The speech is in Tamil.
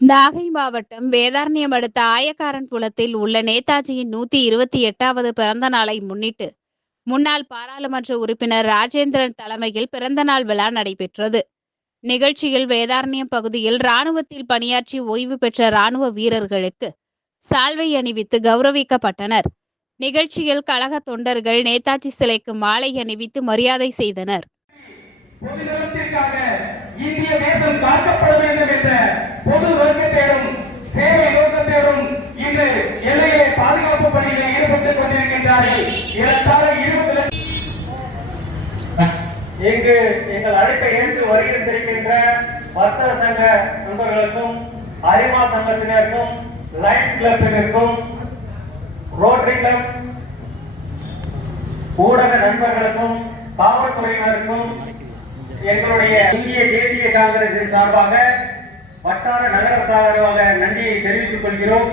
நாகை மாவட்டம் வேதாரண்யம் அடுத்த ஆயக்காரன் குளத்தில் உள்ள நேதாஜியின் நூத்தி இருபத்தி எட்டாவது பிறந்த நாளை முன்னிட்டு முன்னாள் பாராளுமன்ற உறுப்பினர் ராஜேந்திரன் தலைமையில் பிறந்தநாள் விழா நடைபெற்றது. நிகழ்ச்சியில் வேதாரண்யம் பகுதியில் ராணுவத்தில் பணியாற்றி ஓய்வு பெற்ற ராணுவ வீரர்களுக்கு சால்வை அணிவித்து கௌரவிக்கப்பட்டனர். நிகழ்ச்சியில் கழக தொண்டர்கள் நேதாஜி சிலைக்கு மாலை அணிவித்து மரியாதை செய்தனர். இந்திய தேசம் காக்கப்பட வேண்டும் என்ற இங்கு எங்கள் அழைப்பை ஏற்று வருகின்றிருக்கின்ற வர்த்தக சங்க நண்பர்களுக்கும் அரிமா சங்கத்தினருக்கும் லைன் கிளப்பினருக்கும் ரோட்டரி கிளப் ஊடக நண்பர்களுக்கும் காவல்துறையினருக்கும் எங்களுடைய இந்திய தேசிய காங்கிரசின் சார்பாக வட்டார நகர சார்பாக நன்றியை தெரிவித்துக் கொள்கிறோம்.